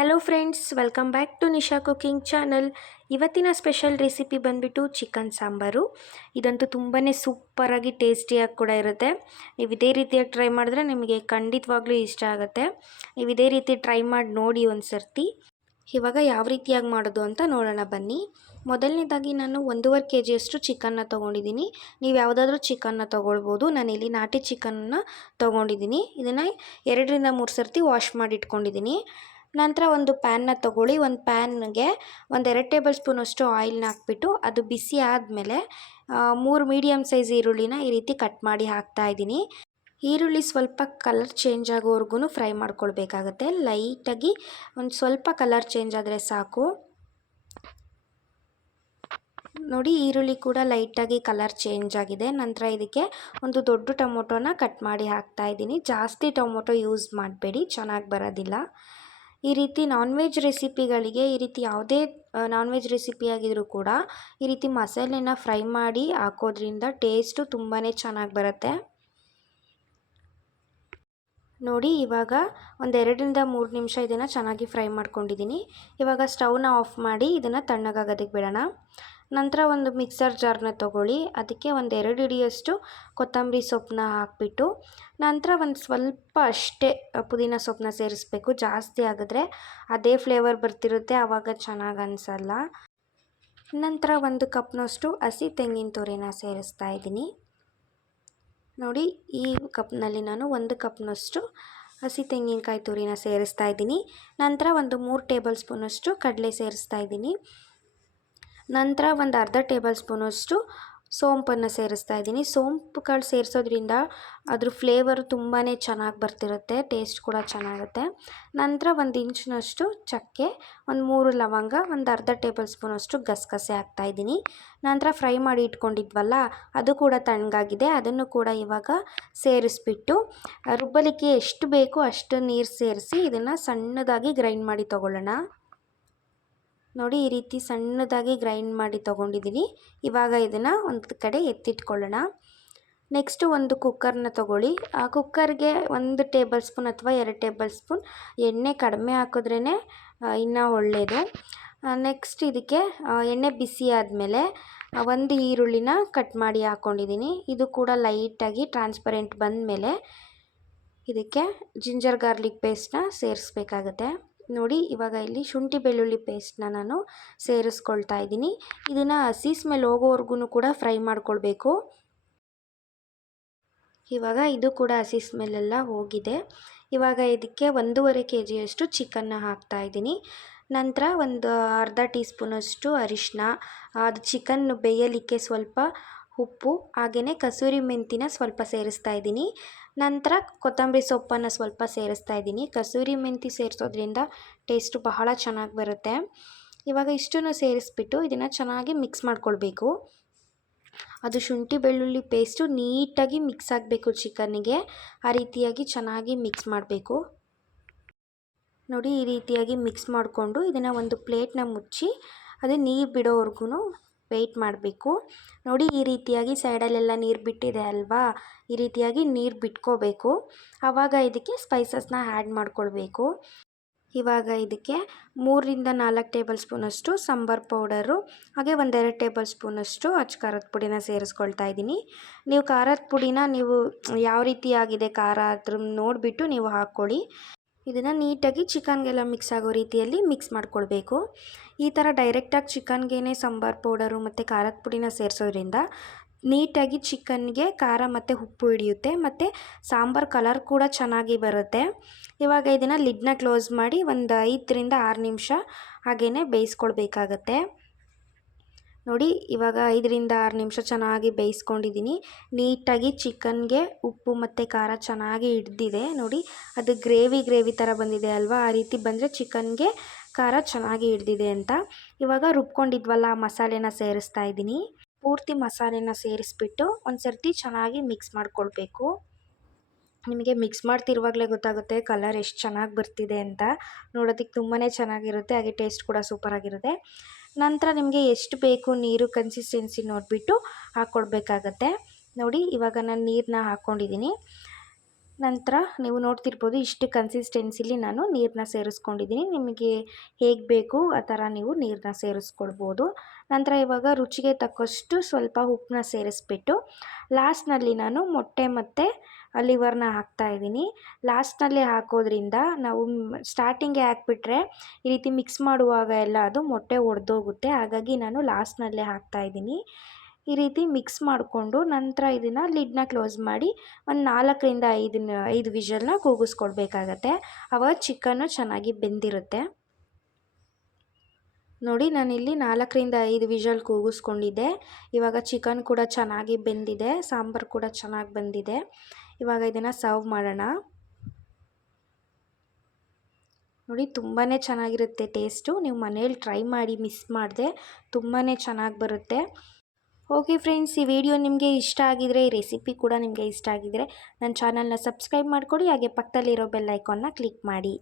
Hello friends welcome back to Nisha cooking channel ಇವತ್ತಿನ special recipe ಬಂದುಬಿಟ್ಟು chicken sambar. ಇದಂತೂ ತುಂಬಾ ಸೂಪರಾಗಿ ಟೇಸ್ಟಿಯಾಗಿ ಕೂಡ ಇರುತ್ತೆ. ನೀವು ಇದೇ ರೀತಿಯಾಗಿ ಟ್ರೈ ಮಾಡಿದ್ರೆ ನಿಮಗೆ ಖಂಡಿತವಾಗ್ಲೂ ಇಷ್ಟ ಆಗುತ್ತೆ. ನೀವು ಇದೇ ರೀತಿ ಟ್ರೈ ಮಾಡಿ ನೋಡಿ ಒಂದು ಸರ್ತಿ ಇವಾಗ ಯಾವ ರೀತಿಯಾಗಿ ಮಾಡೋದು ಅಂತ ನೋಡೋಣ ಬನ್ನಿ. ಮೊದಲನೇದಾಗಿ ನಾನು ಒಂದೂವರೆ ಕೆ ಜಿಯಷ್ಟು ಚಿಕನ್ನ ತೊಗೊಂಡಿದ್ದೀನಿ. ನೀವು ಯಾವುದಾದ್ರೂ ಚಿಕನ್ನ ತೊಗೊಳ್ಬೋದು. ನಾನಿಲ್ಲಿ ನಾಟಿ ಚಿಕನ್ನ ತೊಗೊಂಡಿದ್ದೀನಿ. ಇದನ್ನು ಎರಡರಿಂದ ಮೂರು ಸರ್ತಿ ವಾಶ್ ಮಾಡಿ ಇಟ್ಕೊಂಡಿದ್ದೀನಿ. ನಂತರ ಒಂದು ಪ್ಯಾನ್ನ ತಗೊಳ್ಳಿ. ಒಂದು ಪ್ಯಾನ್ಗೆ ಒಂದು ಎರಡು ಟೇಬಲ್ ಸ್ಪೂನಷ್ಟು ಆಯಿಲ್ನ ಹಾಕ್ಬಿಟ್ಟು ಅದು ಬಿಸಿ ಆದಮೇಲೆ ಮೂರು ಮೀಡಿಯಮ್ ಸೈಜ್ ಈರುಳ್ಳಿನ ಈ ರೀತಿ ಕಟ್ ಮಾಡಿ ಹಾಕ್ತಾ ಇದ್ದೀನಿ. ಈರುಳ್ಳಿ ಸ್ವಲ್ಪ ಕಲರ್ ಚೇಂಜ್ ಆಗೋವರೆಗೂ ಫ್ರೈ ಮಾಡ್ಕೊಳ್ಬೇಕಾಗತ್ತೆ. ಲೈಟಾಗಿ ಒಂದು ಸ್ವಲ್ಪ ಕಲರ್ ಚೇಂಜ್ ಆದರೆ ಸಾಕು. ನೋಡಿ, ಈರುಳ್ಳಿ ಕೂಡ ಲೈಟಾಗಿ ಕಲರ್ ಚೇಂಜ್ ಆಗಿದೆ. ನಂತರ ಇದಕ್ಕೆ ಒಂದು ದೊಡ್ಡ ಟೊಮೊಟೊನ ಕಟ್ ಮಾಡಿ ಹಾಕ್ತಾ ಇದ್ದೀನಿ. ಜಾಸ್ತಿ ಟೊಮೊಟೊ ಯೂಸ್ ಮಾಡಬೇಡಿ. ಚೆನ್ನಾಗಿ ಬರೋದಿಲ್ಲ. ಈ ರೀತಿ ನಾನ್ ವೆಜ್ ರೆಸಿಪಿಗಳಿಗೆ ಈ ರೀತಿ ಯಾವುದೇ ನಾನ್ ವೆಜ್ ರೆಸಿಪಿ ಆಗಿದ್ರೂ ಕೂಡ ಈ ರೀತಿ ಮಸಾಲೆನ ಫ್ರೈ ಮಾಡಿ ಹಾಕೋದ್ರಿಂದ ಟೇಸ್ಟು ತುಂಬಾ ಚೆನ್ನಾಗಿ ಬರುತ್ತೆ. ನೋಡಿ, ಇವಾಗ ಒಂದೆರಡರಿಂದ ಮೂರು ನಿಮಿಷ ಇದನ್ನು ಚೆನ್ನಾಗಿ ಫ್ರೈ ಮಾಡ್ಕೊಂಡಿದ್ದೀನಿ. ಇವಾಗ ಸ್ಟವ್ನ ಆಫ್ ಮಾಡಿ ಇದನ್ನು ತಣ್ಣಗಾಗೋದಕ್ಕೆ ಬಿಡೋಣ. ನಂತರ ಒಂದು ಮಿಕ್ಸರ್ ಜಾರ್ನ ತಗೊಳ್ಳಿ. ಅದಕ್ಕೆ ಒಂದು ಎರಡು ಹಿಡಿಯಷ್ಟು ಕೊತ್ತಂಬರಿ ಸೊಪ್ಪನ್ನ ಹಾಕಿಬಿಟ್ಟು, ನಂತರ ಒಂದು ಸ್ವಲ್ಪ ಅಷ್ಟೇ ಪುದೀನ ಸೊಪ್ಪನ್ನ ಸೇರಿಸ್ಬೇಕು. ಜಾಸ್ತಿ ಆಗಿದ್ರೆ ಅದೇ ಫ್ಲೇವರ್ ಬರ್ತಿರುತ್ತೆ ಆವಾಗ ಚೆನ್ನಾಗಿ ಅನಿಸಲ್ಲ. ನಂತರ ಒಂದು ಕಪ್ನಷ್ಟು ಹಸಿ ತೆಂಗಿನ ತುರಿನ ಸೇರಿಸ್ತಾ ಇದ್ದೀನಿ. ನೋಡಿ, ಈ ಕಪ್ನಲ್ಲಿ ನಾನು ಒಂದು ಕಪ್ನಷ್ಟು ಹಸಿ ತೆಂಗಿನಕಾಯಿ ತುರಿನ ಸೇರಿಸ್ತಾ ಇದ್ದೀನಿ. ನಂತರ ಒಂದು ಮೂರು ಟೇಬಲ್ ಸ್ಪೂನಷ್ಟು ಕಡಲೆ ಸೇರಿಸ್ತಾ ಇದ್ದೀನಿ. ನಂತರ ಒಂದು ಅರ್ಧ ಟೇಬಲ್ ಸ್ಪೂನಷ್ಟು ಸೋಂಪನ್ನು ಸೇರಿಸ್ತಾ ಇದ್ದೀನಿ. ಸೋಂಪುಗಳು ಸೇರಿಸೋದ್ರಿಂದ ಅದ್ರ ಫ್ಲೇವರು ತುಂಬಾ ಚೆನ್ನಾಗಿ ಬರ್ತಿರುತ್ತೆ ಟೇಸ್ಟ್ ಕೂಡ ಚೆನ್ನಾಗುತ್ತೆ. ನಂತರ ಒಂದು ಇಂಚಿನಷ್ಟು ಚಕ್ಕೆ, ಒಂದು ಮೂರು ಲವಂಗ, ಒಂದು ಅರ್ಧ ಟೇಬಲ್ ಸ್ಪೂನಷ್ಟು ಗಸಗಸೆ ಹಾಕ್ತಾಯಿದ್ದೀನಿ ನಂತರ ಫ್ರೈ ಮಾಡಿ ಇಟ್ಕೊಂಡಿದ್ವಲ್ಲ, ಅದು ಕೂಡ ತಣ್ಣಗಾಗಿದೆ. ಅದನ್ನು ಕೂಡ ಇವಾಗ ಸೇರಿಸ್ಬಿಟ್ಟು ರುಬ್ಬಲಿಕ್ಕೆ ಎಷ್ಟು ಬೇಕೋ ಅಷ್ಟು ನೀರು ಸೇರಿಸಿ ಇದನ್ನು ಸಣ್ಣದಾಗಿ ಗ್ರೈಂಡ್ ಮಾಡಿ ತೊಗೊಳ್ಳೋಣ. ನೋಡಿ ಈ ರೀತಿ ಸಣ್ಣದಾಗಿ ಗ್ರೈಂಡ್ ಮಾಡಿ ತೊಗೊಂಡಿದ್ದೀನಿ ಇವಾಗ ಇದನ್ನು ಒಂದು ಕಡೆ ಎತ್ತಿಟ್ಕೊಳ್ಳೋಣ. ನೆಕ್ಸ್ಟು ಒಂದು ಕುಕ್ಕರ್ನ ತೊಗೊಳ್ಳಿ. ಆ ಕುಕ್ಕರ್ಗೆ ಒಂದು ಟೇಬಲ್ ಸ್ಪೂನ್ ಅಥವಾ ಎರಡು ಟೇಬಲ್ ಸ್ಪೂನ್ ಎಣ್ಣೆ ಕಡಿಮೆ ಹಾಕಿದ್ರೇ ಇನ್ನೂ ಒಳ್ಳೆಯದು ನೆಕ್ಸ್ಟ್ ಇದಕ್ಕೆ ಎಣ್ಣೆ ಬಿಸಿ ಆದಮೇಲೆ ಒಂದು ಈರುಳ್ಳಿನ ಕಟ್ ಮಾಡಿ ಹಾಕ್ಕೊಂಡಿದ್ದೀನಿ ಇದು ಕೂಡ ಲೈಟಾಗಿ ಟ್ರಾನ್ಸ್ಪರೆಂಟ್ ಬಂದ ಮೇಲೆ ಇದಕ್ಕೆ ಜಿಂಜರ್ ಗಾರ್ಲಿಕ್ ಪೇಸ್ಟ್ನ ಸೇರಿಸ್ಬೇಕಾಗತ್ತೆ. ನೋಡಿ, ಇವಾಗ ಇಲ್ಲಿ ಶುಂಠಿ ಬೆಳ್ಳುಳ್ಳಿ ಪೇಸ್ಟ್ನ ನಾನು ಸೇರಿಸ್ಕೊಳ್ತಾ ಇದ್ದೀನಿ. ಇದನ್ನು ಹಸಿ ಸ್ಮೆಲ್ ಹೋಗೋವರೆಗೂ ಕೂಡ ಫ್ರೈ ಮಾಡ್ಕೊಳ್ಬೇಕು. ಇವಾಗ ಇದು ಕೂಡ ಹಸಿ ಸ್ಮೆಲ್ಲೆಲ್ಲ ಹೋಗಿದೆ. ಇವಾಗ ಇದಕ್ಕೆ ಒಂದೂವರೆ ಕೆ ಜಿಯಷ್ಟು ಚಿಕನ್ನ ಹಾಕ್ತಾ ಇದ್ದೀನಿ. ನಂತರ ಒಂದು ಅರ್ಧ ಟೀ ಸ್ಪೂನಷ್ಟು ಅರಿಶಿನ ಅದು ಚಿಕನ್ ಬೇಯಲಿಕ್ಕೆ ಸ್ವಲ್ಪ ಉಪ್ಪು ಹಾಗೆಯೇ ಕಸೂರಿ ಮೆಂತಿನ ಸ್ವಲ್ಪ ಸೇರಿಸ್ತಾ ಇದ್ದೀನಿ. ನಂತರ ಕೊತ್ತಂಬರಿ ಸೊಪ್ಪನ್ನು ಸ್ವಲ್ಪ ಸೇರಿಸ್ತಾ ಇದ್ದೀನಿ. ಕಸೂರಿ ಮೆಂತಿ ಸೇರಿಸೋದ್ರಿಂದ ಟೇಸ್ಟು ಬಹಳ ಚೆನ್ನಾಗಿ ಬರುತ್ತೆ. ಇವಾಗ ಇಷ್ಟನ್ನು ಸೇರಿಸ್ಬಿಟ್ಟು ಇದನ್ನು ಚೆನ್ನಾಗಿ ಮಿಕ್ಸ್ ಮಾಡ್ಕೊಳ್ಬೇಕು. ಅದು ಶುಂಠಿ ಬೆಳ್ಳುಳ್ಳಿ ಪೇಸ್ಟು ನೀಟಾಗಿ ಮಿಕ್ಸ್ ಆಗಬೇಕು ಚಿಕನ್ನಿಗೆ. ಆ ರೀತಿಯಾಗಿ ಚೆನ್ನಾಗಿ ಮಿಕ್ಸ್ ಮಾಡಬೇಕು. ನೋಡಿ ಈ ರೀತಿಯಾಗಿ ಮಿಕ್ಸ್ ಮಾಡಿಕೊಂಡು ಇದನ್ನು ಒಂದು ಪ್ಲೇಟ್ನ ಮುಚ್ಚಿ ಅದು ನೀರು ಬಿಡೋವರೆಗೂ ವೆಯ್ಟ್ ಮಾಡಬೇಕು. ನೋಡಿ, ಈ ರೀತಿಯಾಗಿ ಸೈಡಲ್ಲೆಲ್ಲ ನೀರು ಬಿಟ್ಟಿದೆ ಅಲ್ವಾ? ಈ ರೀತಿಯಾಗಿ ನೀರು ಬಿಟ್ಕೋಬೇಕು. ಆವಾಗ ಇದಕ್ಕೆ ಸ್ಪೈಸಸ್ನ ಆ್ಯಡ್ ಮಾಡ್ಕೊಳ್ಬೇಕು. ಇವಾಗ ಇದಕ್ಕೆ ಮೂರರಿಂದ ನಾಲ್ಕು ಟೇಬಲ್ ಸ್ಪೂನಷ್ಟು ಸಾಂಬಾರ್ ಪೌಡರು ಹಾಗೆ ಒಂದೆರಡು ಟೇಬಲ್ ಸ್ಪೂನಷ್ಟು ಅಚ್ಚ ಖಾರದ ಪುಡಿನ ಸೇರಿಸ್ಕೊಳ್ತಾ ಇದ್ದೀನಿ. ನೀವು ಖಾರದ ಪುಡಿನ ನೀವು ಯಾವ ರೀತಿಯಾಗಿದೆ ಖಾರ ಅದ್ರ ನೋಡಿಬಿಟ್ಟು ನೀವು ಹಾಕ್ಕೊಳ್ಳಿ. ಇದನ್ನು ನೀಟಾಗಿ ಚಿಕನ್ಗೆಲ್ಲ ಮಿಕ್ಸ್ ಆಗೋ ರೀತಿಯಲ್ಲಿ ಮಿಕ್ಸ್ ಮಾಡ್ಕೊಳ್ಬೇಕು. ಈ ಥರ ಡೈರೆಕ್ಟಾಗಿ ಚಿಕನ್ಗೆ ಸಾಂಬಾರು ಪೌಡರು ಮತ್ತು ಖಾರದ ಪುಡಿನ ಸೇರಿಸೋದ್ರಿಂದ ನೀಟಾಗಿ ಚಿಕನ್ಗೆ ಖಾರ ಮತ್ತು ಉಪ್ಪು ಹಿಡಿಯುತ್ತೆ ಮತ್ತು ಸಾಂಬಾರು ಕಲರ್ ಕೂಡ ಚೆನ್ನಾಗಿ ಬರುತ್ತೆ. ಇವಾಗ ಇದನ್ನು ಲಿಡ್ನ ಕ್ಲೋಸ್ ಮಾಡಿ ಒಂದು ಐದರಿಂದ ಆರು ನಿಮಿಷ ಹಾಗೇ ಬೇಯಿಸ್ಕೊಳ್ಬೇಕಾಗತ್ತೆ. ನೋಡಿ, ಇವಾಗ ಐದರಿಂದ ಆರು ನಿಮಿಷ ಚೆನ್ನಾಗಿ ಬೇಯಿಸ್ಕೊಂಡಿದ್ದೀನಿ. ನೀಟಾಗಿ ಚಿಕನ್ಗೆ ಉಪ್ಪು ಮತ್ತು ಖಾರ ಚೆನ್ನಾಗಿ ಹಿಡ್ದಿದೆ. ನೋಡಿ, ಅದು ಗ್ರೇವಿ ಗ್ರೇವಿ ಥರ ಬಂದಿದೆ ಅಲ್ವಾ? ಆ ರೀತಿ ಬಂದರೆ ಚಿಕನ್ಗೆ ಖಾರ ಚೆನ್ನಾಗಿ ಹಿಡ್ದಿದೆ ಅಂತ. ಇವಾಗ ರುಬ್ಕೊಂಡಿದ್ವಲ್ಲ ಮಸಾಲೆನ ಸೇರಿಸ್ತಾ ಇದ್ದೀನಿ. ಪೂರ್ತಿ ಮಸಾಲೆನ ಸೇರಿಸ್ಬಿಟ್ಟು ಒಂದು ಸರ್ತಿ ಚೆನ್ನಾಗಿ ಮಿಕ್ಸ್ ಮಾಡ್ಕೊಳ್ಬೇಕು. ನಿಮಗೆ ಮಿಕ್ಸ್ ಮಾಡ್ತಿರುವಾಗಲೇ ಗೊತ್ತಾಗುತ್ತೆ ಕಲರ್ ಎಷ್ಟು ಚೆನ್ನಾಗಿ ಬರ್ತಿದೆ ಅಂತ. ನೋಡೋದಕ್ಕೆ ತುಂಬಾ ಚೆನ್ನಾಗಿರುತ್ತೆ, ಹಾಗೆ ಟೇಸ್ಟ್ ಕೂಡ ಸೂಪರಾಗಿರುತ್ತೆ. ನಂತರ ನಿಮಗೆ ಎಷ್ಟು ಬೇಕು ನೀರು ಕನ್ಸಿಸ್ಟೆನ್ಸಿ ನೋಡಿಬಿಟ್ಟು ಹಾಕ್ಕೊಡ್ಬೇಕಾಗತ್ತೆ ನೋಡಿ, ಇವಾಗ ನಾನು ನೀರನ್ನ ಹಾಕ್ಕೊಂಡಿದ್ದೀನಿ ನಂತರ ನೀವು ನೋಡ್ತಿರ್ಬೋದು ಇಷ್ಟು ಕನ್ಸಿಸ್ಟೆನ್ಸಿಲಿ ನಾನು ನೀರನ್ನ ಸೇರಿಸ್ಕೊಂಡಿದ್ದೀನಿ. ನಿಮಗೆ ಹೇಗೆ ಬೇಕು ಆ ಥರ ನೀವು ನೀರನ್ನ ಸೇರಿಸ್ಕೊಳ್ಬೋದು. ನಂತರ ಇವಾಗ ರುಚಿಗೆ ತಕ್ಕಷ್ಟು ಸ್ವಲ್ಪ ಉಪ್ಪನ್ನ ಸೇರಿಸ್ಬಿಟ್ಟು ಲಾಸ್ಟ್ನಲ್ಲಿ ನಾನು ಮೊಟ್ಟೆ ಮತ್ತು ಲಿವರ್ನ ಹಾಕ್ತಾಯಿದ್ದೀನಿ ಲಾಸ್ಟ್ನಲ್ಲಿ ಹಾಕೋದ್ರಿಂದ ನಾವು ಸ್ಟಾರ್ಟಿಂಗೇ ಹಾಕ್ಬಿಟ್ರೆ ಈ ರೀತಿ ಮಿಕ್ಸ್ ಮಾಡುವಾಗ ಎಲ್ಲ ಅದು ಮೊಟ್ಟೆ ಒಡೆದೋಗುತ್ತೆ. ಹಾಗಾಗಿ ನಾನು ಲಾಸ್ಟ್ನಲ್ಲೇ ಹಾಕ್ತಾ ಇದ್ದೀನಿ. ಈ ರೀತಿ ಮಿಕ್ಸ್ ಮಾಡಿಕೊಂಡು ನಂತರ ಇದನ್ನು ಲಿಡ್ನ ಕ್ಲೋಸ್ ಮಾಡಿ ಒಂದು ನಾಲ್ಕರಿಂದ ಐದು ಐದು ವಿಷಲ್ನ ಕೂಗಿಸ್ಕೊಳ್ಬೇಕಾಗತ್ತೆ ಅವಾಗ ಚಿಕನ್ನು ಚೆನ್ನಾಗಿ ಬೆಂದಿರುತ್ತೆ. ನೋಡಿ, ನಾನಿಲ್ಲಿ ನಾಲ್ಕರಿಂದ ಐದು ವಿಷಲ್ ಕೂಗಿಸ್ಕೊಂಡಿದ್ದೆ. ಇವಾಗ ಚಿಕನ್ ಕೂಡ ಚೆನ್ನಾಗಿ ಬೆಂದಿದೆ, ಸಾಂಬಾರು ಕೂಡ ಚೆನ್ನಾಗಿ ಬಂದಿದೆ. ಇವಾಗ ಇದನ್ನು ಸರ್ವ್ ಮಾಡೋಣ. ನೋಡಿ ತುಂಬಾ ಚೆನ್ನಾಗಿರುತ್ತೆ ಟೇಸ್ಟು ನೀವು ಮನೇಲಿ ಟ್ರೈ ಮಾಡಿ ಮಿಸ್ ಮಾಡಿದೆ ತುಂಬಾ ಚೆನ್ನಾಗಿ ಬರುತ್ತೆ. ಓಕೆ ಫ್ರೆಂಡ್ಸ್ ಈ ವಿಡಿಯೋ ನಿಮಗೆ ಇಷ್ಟ ಆಗಿದರೆ, ಈ ರೆಸಿಪಿ ಕೂಡ ನಿಮಗೆ ಇಷ್ಟ ಆಗಿದರೆ ನನ್ನ ಚಾನಲ್ನ ಸಬ್ಸ್ಕ್ರೈಬ್ ಮಾಡಿಕೊಡಿ, ಹಾಗೆ ಪಕ್ಕದಲ್ಲಿರೋ ಬೆಲ್ ಐಕಾನ್ನ ಕ್ಲಿಕ್ ಮಾಡಿ.